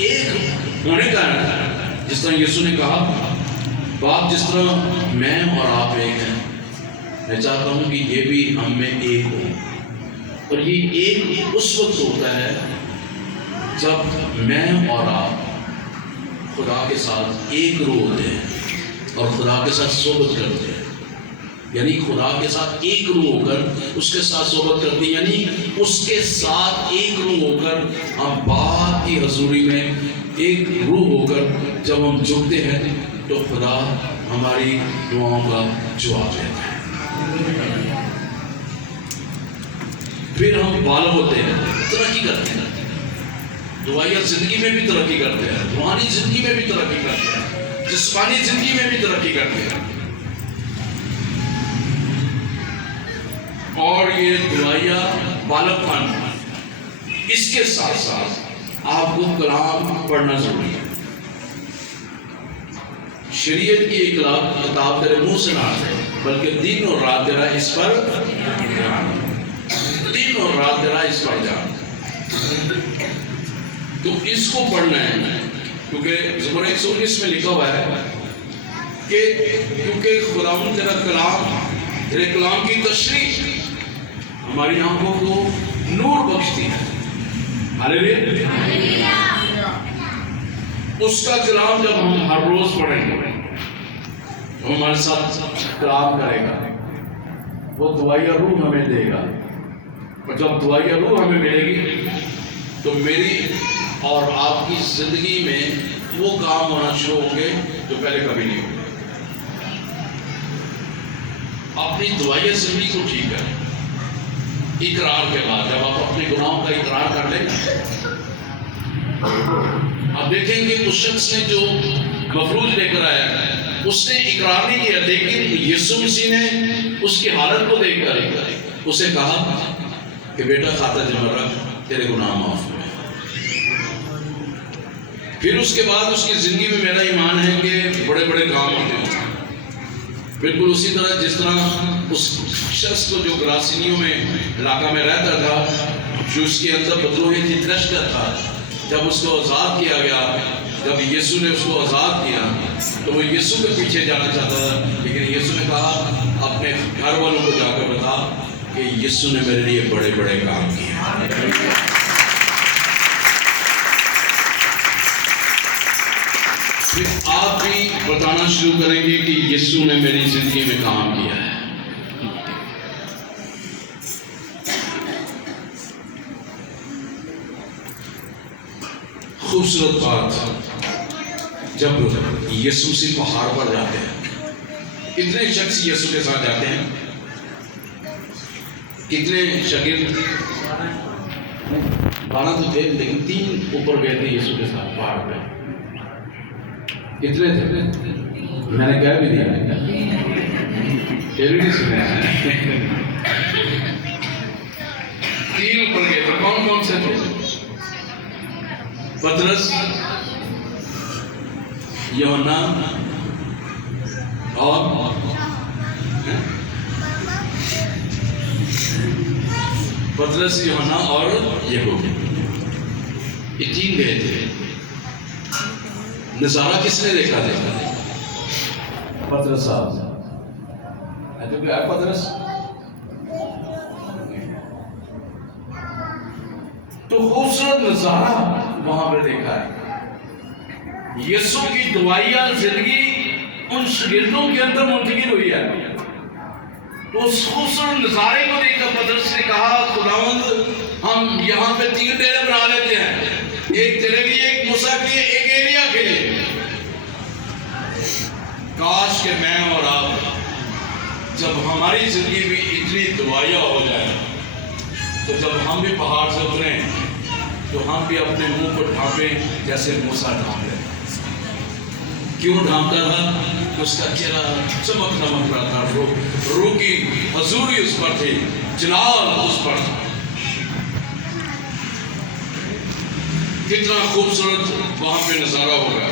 ایک ہونے کا ہے، جس طرح یسوع نے کہا باپ جس طرح میں اور آپ ایک ہیں، میں چاہتا ہوں کہ یہ بھی ہم میں ایک ہو۔ اور یہ ایک اس وقت ہوتا ہے جب میں اور آپ خدا کے ساتھ ایک روح ہوتے ہیں اور خدا کے ساتھ صحبت کرتے ہیں، یعنی خدا کے ساتھ ایک روح ہو کر اس کے ساتھ صحبت کرتے ہیں، یعنی اس کے ساتھ ایک روح ہو کر ہم باپ کی حضوری میں ایک روح ہو کر جب ہم جڑتے ہیں تو خدا ہماری دعاؤں کا جواب دیتا ہے۔ پھر ہم بالغ ہوتے ہیں، ترقی کرتے ہیں، دعائیہ زندگی میں بھی ترقی کرتے ہیں، روحانی زندگی میں بھی ترقی کرتے ہیں، جسمانی زندگی میں بھی ترقی کرتے ہیں۔ اور یہ دعائیہ بالغ پن، اس کے ساتھ ساتھ آپ کو کلام پڑھنا ضروری ہے۔ شریعت کی ایک کتاب تیرے منہ سے نہ آئے، بلکہ دن اور رات تیرا اس پر دھیان، دن اور رات تیرا اس پر دھیان۔ تو اس کو پڑھنا ہے، کیونکہ زبور 119 میں لکھا ہوا ہے کہ کیونکہ خداوند تیرا کلام، تیرے کلام کی تشریح ہماری آنکھوں کو نور بخشتی ہے۔ ہاللیلویا۔ اس کا کلام جب ہم ہر روز پڑھیں گے تو ہمارے ساتھ کلام کرے گا، وہ دعائیہ روح ہمیں دے گا، اور جب دعائیہ روح ہمیں ملے گی تو میری اور آپ کی زندگی میں وہ کام ہونا شروع ہوں گے جو پہلے کبھی نہیں ہوگا۔ اپنی دعائیہ زندگی کو ٹھیک ہے، اقرار کے بعد جب آپ اپنے گناہوں کا اقرار کر لیں آپ دیکھیں گے اس شخص نے جو مفروض لے کر آیا اس نے اقرار نہیں کیا، لیکن یسوع مسیح نے اس کی حالت کو دیکھ کر اسے کہا کہ بیٹا کھاتا جمع رکھ، تیرے گناہ معاف ہوئے۔ پھر اس کے بعد اس کی زندگی میں میرا ایمان ہے کہ بڑے بڑے کام ہوتے ہیں، بالکل اسی طرح جس طرح اس شخص کو جو گراسینیوں میں علاقہ میں رہتا تھا، جو اس کے اندر بدروہی تھی، ترشکر تھا، جب اس کو آزاد کیا گیا، جب یسوع نے اس کو آزاد کیا تو وہ یسوع کے پیچھے جانا چاہتا تھا، لیکن یسوع نے کہا اپنے گھر والوں کو جا کر بتا کہ یسوع نے میرے لیے بڑے بڑے کام کیے۔ پھر آپ بھی بتانا شروع کریں گے کہ یسوع نے میری زندگی میں کام کیا ہے۔ خوبصورت بات، جب یسوع سے پہاڑ پر جاتے ہیں، کتنے شخص یسوع کے ساتھ جاتے ہیں؟ کتنے شاگرد؟ 12 تو تھے، لیکن 3 اوپر گئے تھے یسوع کے ساتھ پہاڑ پہ۔ کتنے تھے؟ میں نے کہہ بھی دیا، پھر بھی سنا ہے۔ 3 اوپر گئے تھے، کون کون سے تھے؟ پطرس، یوحنا اور پطرس، یوحنا اور یعقوب، یہ 3 گئے تھے۔ نظارہ کس نے دیکھا تھا؟ پطرس صاحب، جو کہ ہے پطرس۔ تو خوبصورت نظارہ وہاں پہ دیکھا ہے، یسوع کی دعائیہ زندگی ان شاگردوں کے اندر منتقل ہوئی ہے۔ تو اس خوبصورت نظارے کو دیکھ کر پطرس نے کہا خداوند ہم یہاں پہ 3 ڈیرے بنا لیتے ہیں، ایک تیرے لیے، ایک موسیٰ کے لیے، ایک ایلیا کے لیے۔ کاش کہ میں اور آپ جب ہماری زندگی بھی اتنی دعائیہ ہو جائے تو جب ہم بھی پہاڑ سے اتریں تو ہم بھی اپنے منہ کو ڈھانپیں جیسے موسیٰ ڈھانپ رہے۔ کیوں ڈھانپتا تھا؟ اس کا چہرہ چمک دمک رہا تھا، روح کی حضوری اس پر تھی، جلال اس پر تھا۔ کتنا خوبصورت وہاں پہ نظارہ ہو گیا۔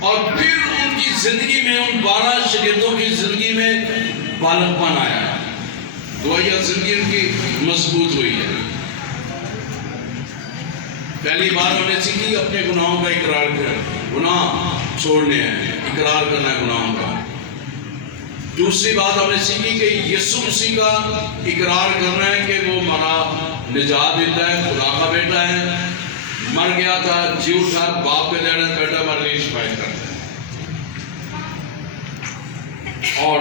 اور پھر ان کی زندگی میں، ان 12 شاگردوں کی زندگی میں بالغ پن آیا، دعائیہ زندگی ان کی مضبوط ہوئی ہے۔ پہلی بار ہم نے سیکھی اپنے گناہوں کا اقرار کر، گناہ چھوڑنے ہیں، اقرار کرنا ہے گناہوں کا۔ دوسری بات ہم نے سیکھی کہ یسوع مسیح کا اقرار کرنا ہے کہ وہ ہمارا نجات دیتا ہے، خدا کا بیٹا ہے، مر گیا تھا، جی اٹھا، باپ کے دینے بیٹا ہمارے لیے شفاعت کرتا ہے۔ اور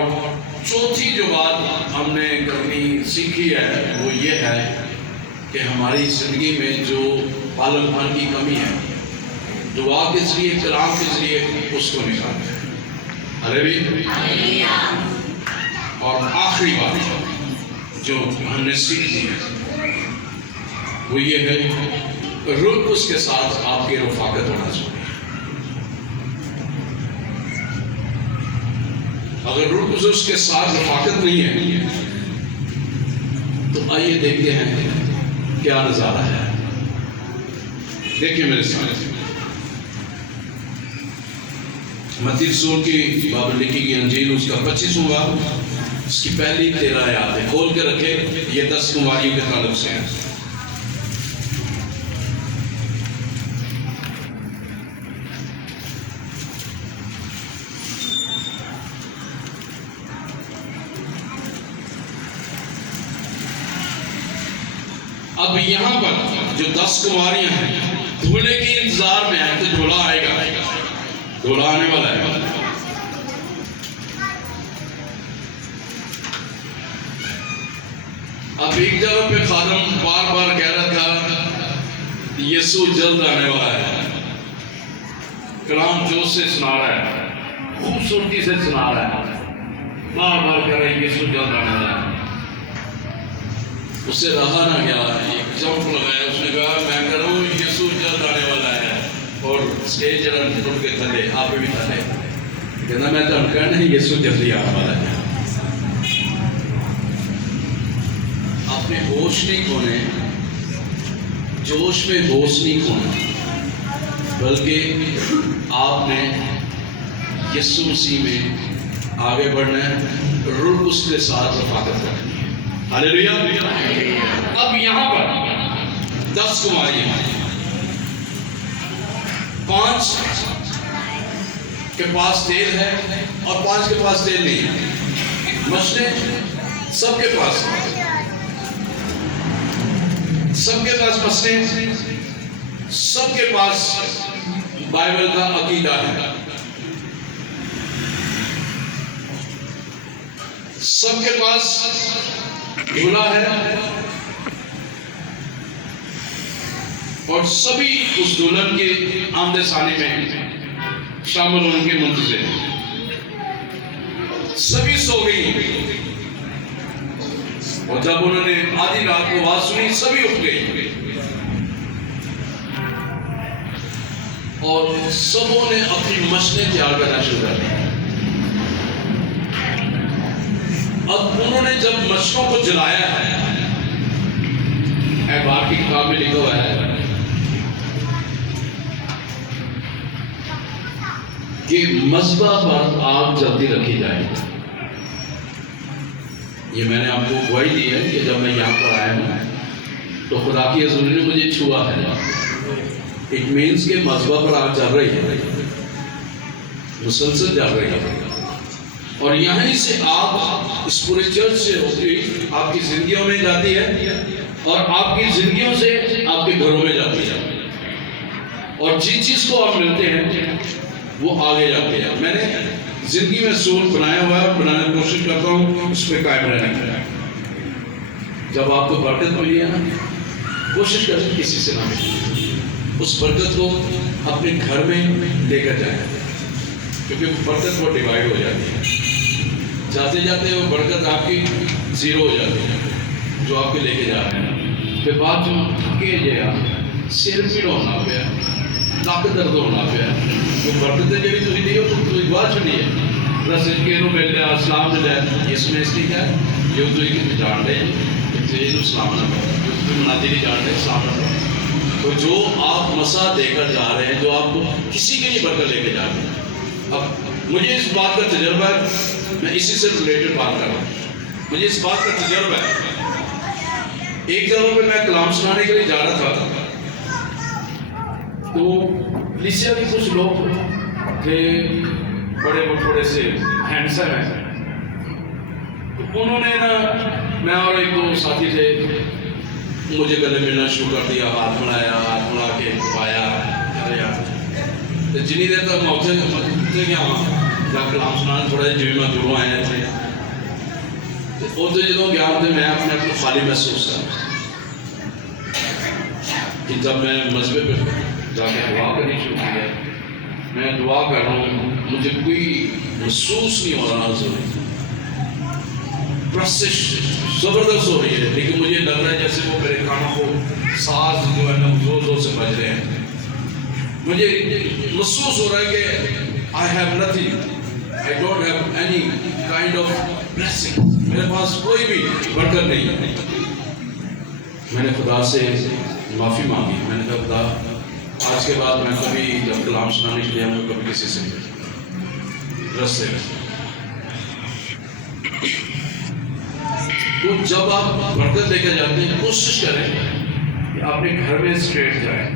چوتھی جو بات ہم نے کرنی سیکھی ہے وہ یہ ہے کہ ہماری زندگی میں جو پالن پن کی کمی ہے، دعا کے ذریعے، کلام کے ذریعے اس کو نکالتے ہیں۔ ہاللیلویہ۔ اور آخری بات جو ہم نے سیکھی ہے وہ یہ ہے کہ روح القدس کے ساتھ آپ کی رفاقت ہونا چاہیے۔ اگر روح القدس کے ساتھ رفاقت نہیں ہے تو آئیے دیکھتے ہیں کیا نظارہ ہے۔ دیکھیں میرے ساتھ متی رسول کی باب لکھی گئی انجیل، اس کا 25واں باب، اس کی پہلی 13 آیات ہے، کھول کے رکھے، یہ 10 کنواریوں کے تعلق سے ہیں۔ اب یہاں پر جو 10 کنواریاں ہیں دھولے کی انتظار میں ہیں، تو دھولا آئے گا، دھولا آنے والا ہے۔ اب ایک جگہ پہ خادم بار بار کہہ رہا تھا یسوع جلد آنے والا ہے، کلام جوش سے سنا رہا ہے، خوبصورتی سے سنا رہا ہے، بار بار کہہ رہا ہے یسوع جلد آنے والا ہے۔ اس سے رہا نہ گیا، ایک جمپ لگایا، اس نے کہا میں کروں یسوع جلد آنے والا ہے، اور اسٹیج رن ٹوٹ کے تھلے، آپ بھی تھلے، کہنا میں تو کہنا ہے یسوع جلدی آنے والا ہے۔ آپ نے ہوش نہیں کھونے، جوش میں ہوش نہیں کھونا، بلکہ آپ نے یسوع مسیح میں آگے بڑھنا ہے، روح اس کے ساتھ رفاقت کرنی ہے۔ ہاللیلویہ۔ اب یہاں پر 10 کنواریاں، 5 کے پاس تیل ہے اور 5 کے پاس تیل نہیں ہے۔ مچھلیں سب کے پاس، سب کے پاس مچھلیں، سب کے پاس بائبل کا عقیدہ ہے، سب کے پاس دھولا ہے، اور سبھی اس دلہن کے آمد ثانی میں شامل ہونے کے منتظر ہیں۔ سبھی سو گئی، اور جب انہوں نے آدھی رات کو آواز سنی سبھی اٹھ گئی، اور سبوں نے اپنی مچھلیں تیار کرنا شروع کر دی۔ اب انہوں نے جب مچھلوں کو جلایا ہے، اخبار کی کتاب میں لکھا ہوا ہے کہ مذبح پر آگ جلدی رکھی جائے۔ یہ میں نے آپ کو گواہی دی ہے کہ جب میں یہاں پر آیا ہوں تو خدا کی حضوری نے مجھے چھوا ہے۔ اٹ مینس کہ مذبح پر آگ جل رہی ہے، مسلسل جل رہی ہے، اور یہیں سے آپ اس پورے چرچ سے ہوتی آپ کی زندگیوں میں جاتی ہے، اور آپ کی زندگیوں سے آپ کے گھروں میں جاتی ہے، اور جس چیز کو آپ ملتے ہیں وہ آگے جاتے ہیں۔ میں نے زندگی میں اصول بنایا ہوا ہے، بنانے کی کوشش کرتا ہوں اس پہ قائم رہنے کا۔ جب آپ کو برکت ملی ہے نا، کوشش کریں کسی سے نہ ملے، اس برکت کو اپنے گھر میں لے کر جائیں، کیونکہ برکت وہ ڈیوائڈ ہو جاتی ہے، جاتے جاتے وہ برکت آپ کی زیرو ہو جاتی ہے جو آپ کے لے کے جا رہے ہیں۔ پھر بعد جو تھکے جائے، سر پیڑ ہونا پیا، نک درد ہونا پیا، وہ برکتیں جی تھی دی تو دعا چڑی ہے، رس کے مل لیا، سلام ملے، اس میں اس لیے کیا ہے جو تھی جان رہے یہ سلام نہ پڑا، جو تھی منادی نہیں جان رہے سلام نہ پڑا۔ تو جو آپ مسا دے کر جا رہے ہیں، جو آپ کو کسی کے لیے برکت لے کے جا رہے ہیں، اب مجھے اس بات کا تجربہ ہے، میں اسی سے ریلیٹڈ بات کر رہا ہوں، مجھے اس بات کا تجربہ ہے۔ ایک جگہ پہ میں کلام سنانے کے لیے جا رہا تھا، تو کلیسیا کے کچھ لوگ تھے بڑے وہ تھوڑے سے ہینڈسم ہیں، تو انہوں نے نا، میں اور ایک دو ساتھی تھے، مجھے گلے ملنا شروع کر دیا، ہاتھ ملا کے پایا جنی دیر تک میں اتنے گیا وہاں کلام سنانا تھوڑا جی میں دوروں آئے تھے، اتنے جدوں گیا تو میں اپنے آپ کو خالی محسوس کر کہ جب میں مسجد پہ جا کے دعا کرنی شروع کیا، میں دعا کر رہا ہوں، مجھے کوئی محسوس نہیں ہو رہا ضروری پرسش زبردست ہو رہی ہے، لیکن مجھے لگ رہا ہے جیسے وہ میرے کانوں کو ساز جو ہے نا زور زور سے بج رہے ہیں، مجھے محسوس ہو رہا ہے کہ I have nothing, I don't have any kind of blessing، میرے پاس کوئی بھی برکت نہیں ہے۔ میں نے خدا سے معافی مانگی، میں نے کہا خدا آج کے بعد میں کبھی جب کلام سنانے کے لیے ہم کبھی کسی سے رستے میں، تو جب آپ برکت لے کے جاتے ہیں کوشش کریں کہ اپنے گھر میں اسٹریٹ جائیں،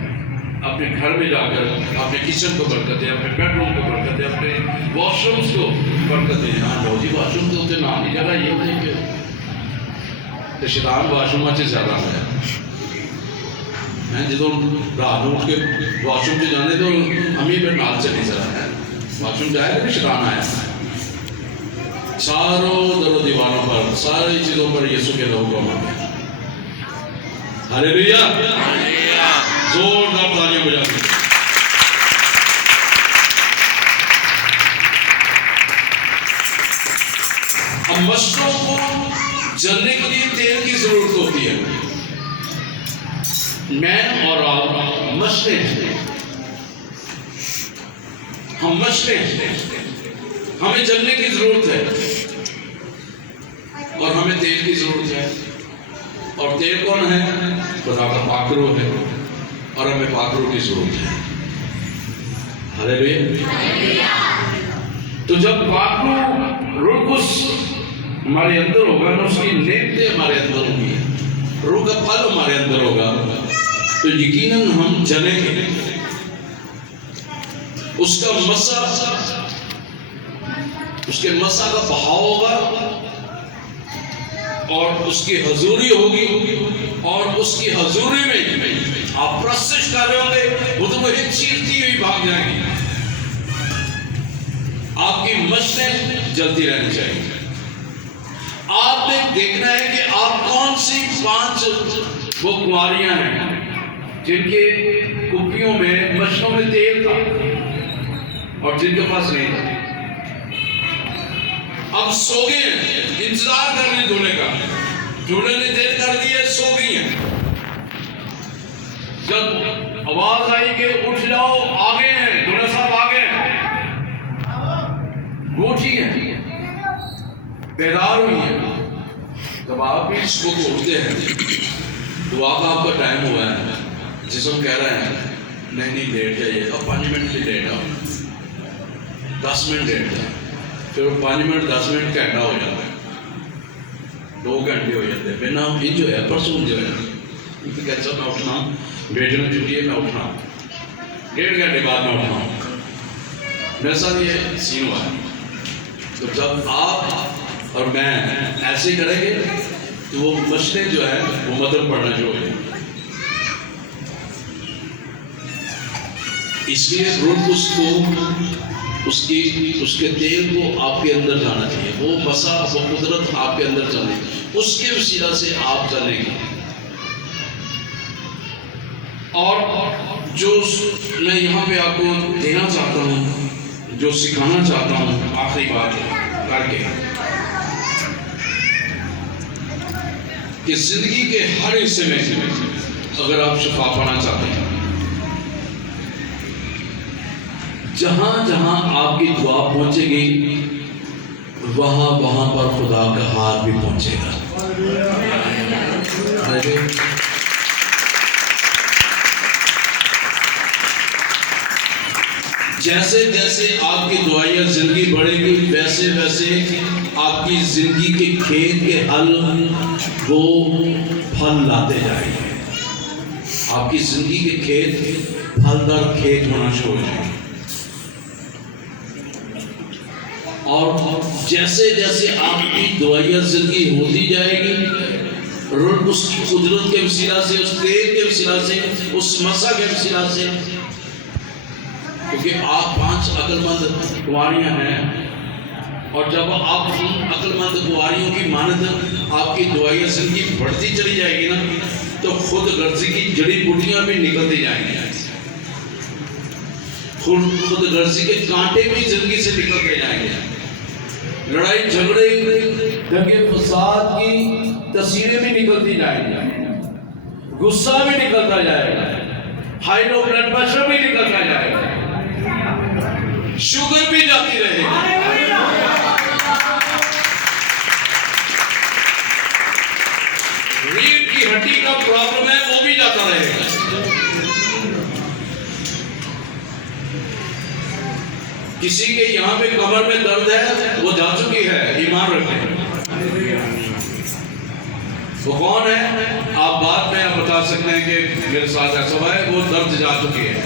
اپنے گھر میں جا کر اپنے کچن کو برکت دیں، اپنے بیڈ روم کو برکت دیں، اپنے واش رومس کو برکت دیں۔ ہاں لو جی واش روم تو اتنے نام کی جگہ یہ ہوتے کہ شیطان واش روم سے زیادہ ہے، میں جدو رات اٹھ کے واش روم سے جانے تو ہمیں پھر نال چلی چلا واش روم جائے کہ شیطان آیا، چاروں در و دیواروں پر ساری چیزوں پر یسوع کے لہو کا مانگے۔ ہلیلویا، زوردار تالیاں بجا دیں۔ اب مشتوں کو جلنے کے لیے تیل کی ضرورت ہوتی ہے، میں اور آپ مشتے ہیں، ہم مشتے ہیں، ہمیں جلنے کی ضرورت ہے اور ہمیں تیل کی ضرورت ہے، اور تیل کون ہے؟ خدا کا پاک روح ہے، اور ہمیں پاک روح کی ضرورت ہے۔ ہلیلویا۔ تو جب پاک روح قدس ہمارے اندر ہوگا نا، اس کی نعمتیں ہمارے اندر ہوں گی، روح کا پھل ہمارے اندر ہوگا، تو یقیناً ہم جلیں گے۔ اس کا مسا، اس کے مسا کا بہاؤ ہوگا، اور اس کی حضوری ہوگی، اور اس کی حضوری میں آپ پرستش کر رہے ہوں گے، وہ تو وہی چیختی ہوئی بھاگ جائیں گی۔ آپ کی مشقیں جلتی رہنی چاہیے۔ آپ نے دیکھنا ہے کہ آپ کون سی 5 وہ کنواریاں ہیں جن کے کپیوں میں مشقوں میں تیل تھا اور جن کے پاس نہیں تھا، اب سو گئے ہیں، انتظار کر رہے ہیں دھونے کا، دھونے نے دیر کر دی ہے، سو گئی ہیں۔ جب آواز آئی کہ اٹھ جاؤ، آگے ہیں دھونے صاحب، آگے ہیں، وہ اٹھی ہیں، بیدار ہوئی ہیں۔ جب آپ بھی اس کو اٹھتے ہیں، دعا کا آپ کا ٹائم ہوا ہے، جسم کہہ رہے ہیں نہیں لیٹ جائیے، اب 5 منٹ لیٹ آؤ، 10 منٹ لیٹ جائے، پھر 5 منٹ 10 منٹ گھنٹہ ہو جاتا ہے، 2 گھنٹے ہو جاتے ہیں، پھر نہ یہ جو ہے پرسوں جو ہے کہتا میں اٹھنا، بیٹے میں چھٹی ہے میں اٹھنا، 1.5 گھنٹے بعد میں اٹھنا ہوں، میرے ساتھ یہ سین ہوا ہے۔ تو جب آپ اور میں ایسے ہی کریں گے تو وہ مشقیں جو ہے وہ مطلب پڑھنا شروع ہو جائے گی۔ اس لیے روح اس کو اس کے تیل کو آپ کے اندر جانا چاہیے، وہ مسا وہ قدرت آپ کے اندر جانے، اس کے وسیلہ سے آپ چلیں گے۔ اور جو میں یہاں پہ آپ کو دینا چاہتا ہوں، جو سکھانا چاہتا ہوں آخری بات کر کے، کہ زندگی کے ہر حصے میں اگر آپ شفا پانا چاہتے ہیں، جہاں جہاں آپ کی دعا پہنچے گی وہاں پر خدا کا ہاتھ بھی پہنچے گا۔ جیسے جیسے آپ کی دعائیں زندگی بڑھے گی، ویسے ویسے آپ کی زندگی کے کھیت کے حل وہ پھل لاتے جائیں گے۔ آپ کی زندگی کے کھیت پھلدار کھیت ہونا شروع ہو جائیں گے. اور جیسے جیسے آپ کی دعائیہ زندگی ہوتی جائے گی، اس کی قدرت کے وسیلہ سے، اس تیل کے وسیلہ سے، اس مسح کے وسیلہ سے، کیونکہ آپ 5 عقل مند کنواریاں ہیں، اور جب آپ عقل مند کنواریوں کی مانند آپ کی دعائیہ زندگی بڑھتی چلی جائے گی نا، تو خود غرضی کی جڑی بوٹیاں بھی نکلتی جائیں گی، خود غرضی کے کانٹے بھی زندگی سے نکلتے جائیں گے. لڑائی جھگڑے دنگے فساد کی تصویریں بھی نکلتی جائیں گی، غصہ بھی نکلتا جائے گا، ہائی لو بلڈ پریشر بھی نکلتا جائے گا، شوگر بھی جاتی رہے گی، ریڑھ کی ہڈی کا پرابلم ہے وہ بھی جاتا رہے گا. کسی کے یہاں پہ کمر میں درد ہے وہ جا چکی ہے، ایمان رکھیں. وہ کون ہے آپ بعد میں بتا سکتے ہیں کہ میرے ساتھ ایسا ہوا ہے، وہ درد جا چکی ہے.